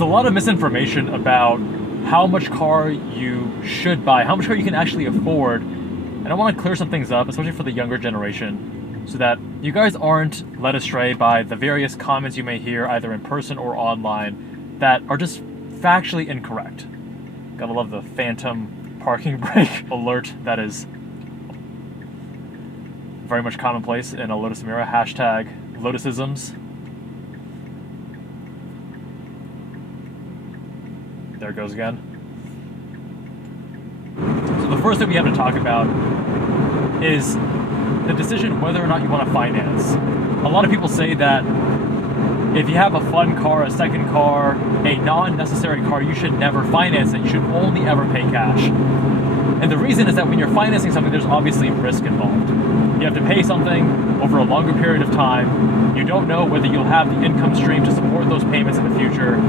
There's a lot of misinformation about how much car you should buy, how much car you can actually afford. And I want to clear some things up, especially for the younger generation, so that you guys aren't led astray by the various comments you may hear either in person or online that are just factually incorrect. Gotta love the phantom parking brake alert that is very much commonplace in a Lotus Emira. Hashtag Lotusisms. There it goes again. So the first thing we have to talk about is the decision whether or not you want to finance. A lot of people say that if you have a fun car, a second car, a non-necessary car, you should never finance it. You should only ever pay cash. And the reason is that when you're financing something, there's obviously risk involved. You have to pay something over a longer period of time. You don't know whether you'll have the income stream to support those payments in the future.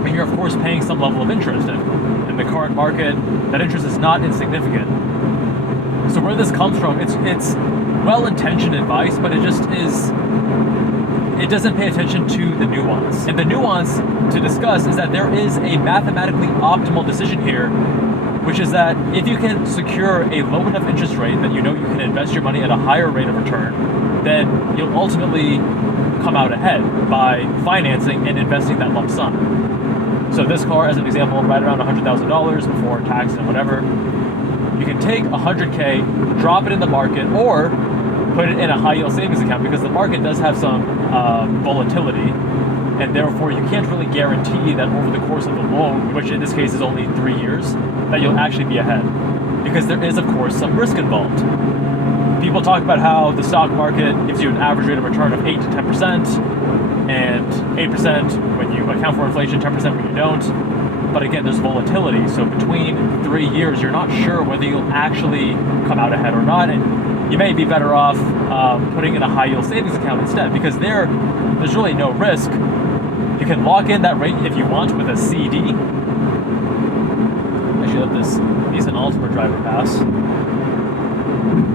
And you're of course paying some level of interest. And in the current market, that interest is not insignificant. So where this comes from, it's well-intentioned advice, but it just is, it doesn't pay attention to the nuance. And the nuance to discuss is that there is a mathematically optimal decision here, which is that if you can secure a low enough interest rate that you know you can invest your money at a higher rate of return, then you'll ultimately come out ahead by financing and investing that lump sum. So this car, as an example, right around $100,000 before tax and whatever, you can take $100K, drop it in the market, or put it in a high yield savings account, because the market does have some volatility, and therefore you can't really guarantee that over the course of the loan, which in this case is only 3 years, that you'll actually be ahead, because there is of course some risk involved. People talk about how the stock market gives you an average rate of return of 8 to 10%, and 8% when you account for inflation, 10% when you don't. But again, there's volatility, so between 3 years, you're not sure whether you'll actually come out ahead or not, and you may be better off putting in a high yield savings account instead, because there's really no risk. You can lock in that rate if you want with a CD. I should let this decent Altima driver pass.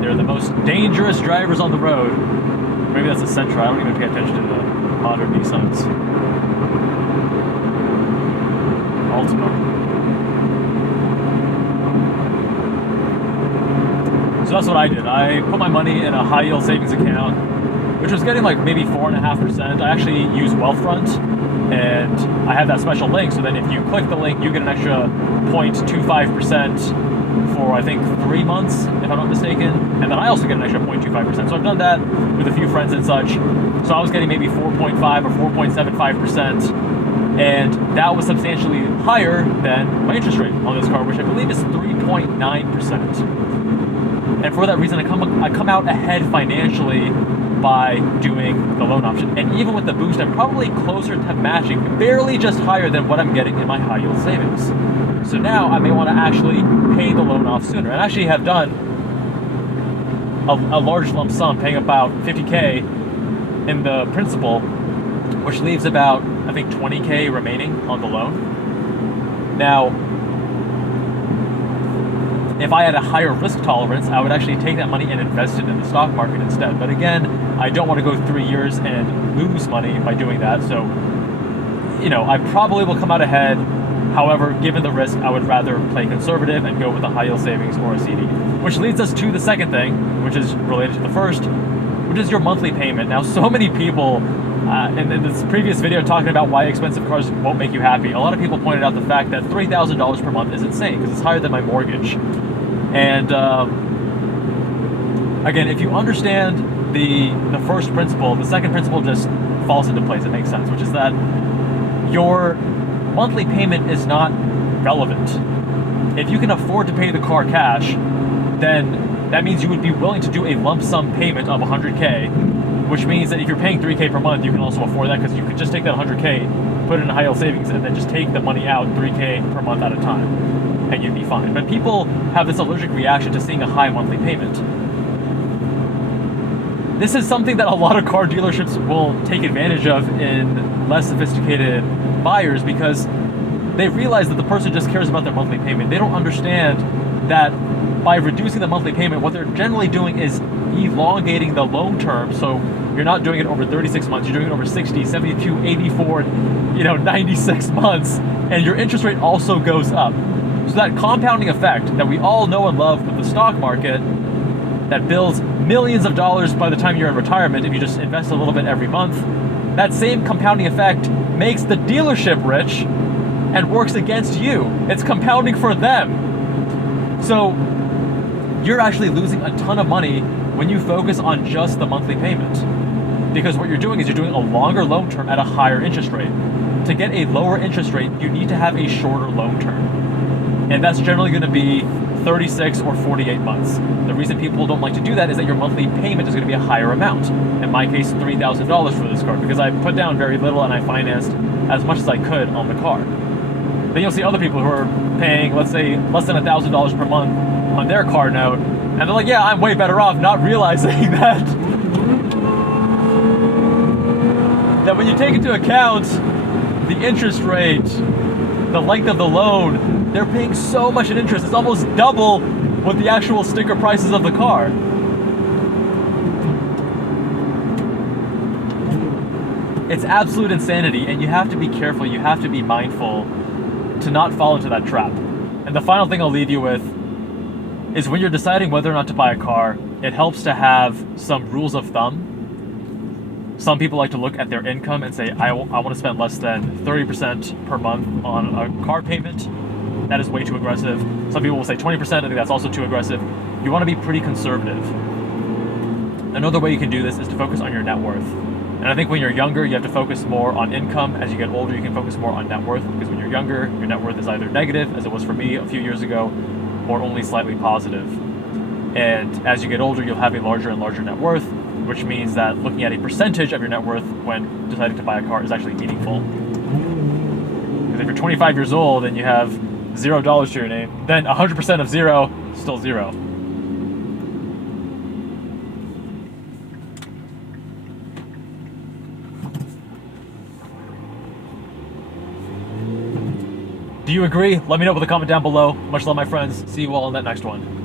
They're the most dangerous drivers on the road. Maybe that's a Sentra. I don't even pay attention to the modern Nissans. Altima. So that's what I did. I put my money in a high yield savings account, which was getting like maybe 4.5%. I actually use Wealthfront, and I have that special link, so then if you click the link, you get an extra 0.25% for I think 3 months, if I'm not mistaken, and then I also get an extra 0.25%. So I've done that with a few friends and such. So I was getting maybe 4.5 or 4.75%, and that was substantially higher than my interest rate on this car, which I believe is 3.9%. And for that reason, I come out ahead financially by doing the loan option. And even with the boost, I'm probably closer to matching, barely just higher than what I'm getting in my high yield savings. So now I may want to actually pay the loan off sooner. And I actually have done a large lump sum, paying about 50K in the principal, which leaves about, I think, 20K remaining on the loan. Now, if I had a higher risk tolerance, I would actually take that money and invest it in the stock market instead. But again, I don't want to go 3 years and lose money by doing that. So, you know, I probably will come out ahead. However, given the risk, I would rather play conservative and go with a high yield savings or a CD. Which leads us to the second thing, which is related to the first, which is your monthly payment. Now, so many people, in this previous video talking about why expensive cars won't make you happy, a lot of people pointed out the fact that $3,000 per month is insane, because it's higher than my mortgage. And again, if you understand the first principle, the second principle just falls into place. It makes sense, which is that your monthly payment is not relevant. If you can afford to pay the car cash, then that means you would be willing to do a lump sum payment of 100K, which means that if you're paying 3K per month, you can also afford that, because you could just take that 100K, put it in a high yield savings, and then just take the money out 3K per month at a time, and you'd be fine. But people have this allergic reaction to seeing a high monthly payment. This is something that a lot of car dealerships will take advantage of in less sophisticated buyers, because they realize that the person just cares about their monthly payment. They don't understand that by reducing the monthly payment, what they're generally doing is elongating the loan term. So you're not doing it over 36 months, you're doing it over 60, 72, 84, 96 months, and your interest rate also goes up. So that compounding effect that we all know and love with the stock market, that builds millions of dollars by the time you're in retirement if you just invest a little bit every month, that same compounding effect makes the dealership rich and works against you. It's compounding for them. So you're actually losing a ton of money when you focus on just the monthly payment. Because what you're doing is you're doing a longer loan term at a higher interest rate. To get a lower interest rate, you need to have a shorter loan term. And that's generally going to be 36 or 48 months. The reason people don't like to do that is that your monthly payment is going to be a higher amount. In my case, $3,000 for this car, because I put down very little and I financed as much as I could on the car. Then you'll see other people who are paying, let's say, less than $1,000 per month on their car note, and they're like, yeah, I'm way better off, not realizing that when you take into account the interest rate, the length of the loan, they're paying so much in interest. It's almost double what the actual sticker prices of the car. It's absolute insanity, and you have to be careful, you have to be mindful to not fall into that trap. And the final thing I'll leave you with is when you're deciding whether or not to buy a car, it helps to have some rules of thumb. Some people like to look at their income and say, I want to spend less than 30% per month on a car payment. That is way too aggressive. Some people will say 20%. I think that's also too aggressive. You want to be pretty conservative. Another way you can do this is to focus on your net worth. And I think when you're younger, you have to focus more on income. As you get older, you can focus more on net worth, because when you're younger, your net worth is either negative, as it was for me a few years ago, or only slightly positive. And as you get older, you'll have a larger and larger net worth, which means that looking at a percentage of your net worth when deciding to buy a car is actually meaningful. Because if you're 25 years old and you have $0 to your name, then 100% of zero is still zero. Do you agree? Let me know with a comment down below. Much love, my friends. See you all in that next one.